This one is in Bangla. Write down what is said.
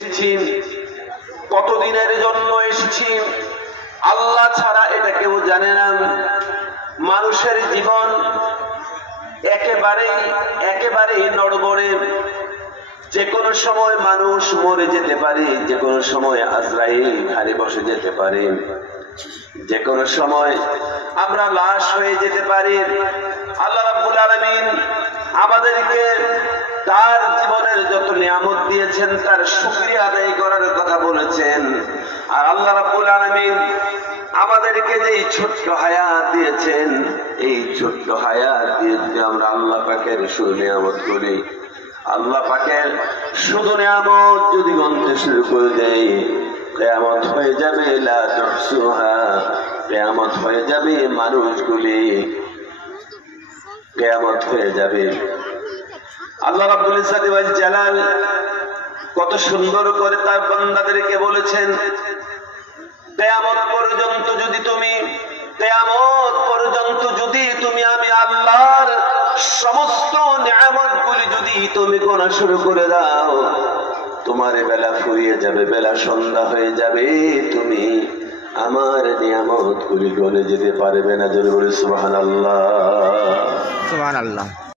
এসেছি, কতদিনের জন্য এসেছি আল্লাহ ছাড়া এটা কেউ জানে না। মানুষের জীবন একেবারেই নড়বড়ে। যে কোনো সময় মানুষ মরে যেতে পারে, যে কোনো সময় আজরাইল ঘাড়ে বসে যেতে পারে, যে কোনো সময় আমরা লাশ হয়ে যেতে পারি। আল্লাহ রাব্বুল আলামিন আমাদেরকে তার জীবনের যত নিয়ামত দিয়েছেন তার শুকরিয়া আদায় করার কথা বলেছেন। আর আল্লাহ রাব্বুল আলামিন আমাদেরকে যে ছোট্ট হায়াত দিয়েছেন, এই ছোট্ট হায়াত দিয়ে যদি আমরা আল্লাহ পাকের শুধু নিয়ামত করি, আল্লাহ পাকের শুধু নিয়ামত যদি গণতে শুরু করে দেই, কিয়ামত হয়ে যাবে লা তুহসুহা, কিয়ামত হয়ে যাবে মানুষগুলি, কিয়ামত হয়ে যাবে। আল্লাহ রাব্বুল ইজ্জতি ওয়াল জালাল কত সুন্দর করে তার বান্দাদেরকে বলেছেন, কিয়ামত পর্যন্ত যদি তুমি আমি আল্লাহর সমস্ত নিয়ামতগুলি যদি তুমি গোনা শুরু করে দাও, তোমার বেলা ফুরিয়ে যাবে, বেলা সন্ধ্যা হয়ে যাবে, তুমি আমার নিয়ামতগুলি গনে যেতে পারবে না। জোরে বলে সুবহানাল্লাহ, সুবহানাল্লাহ।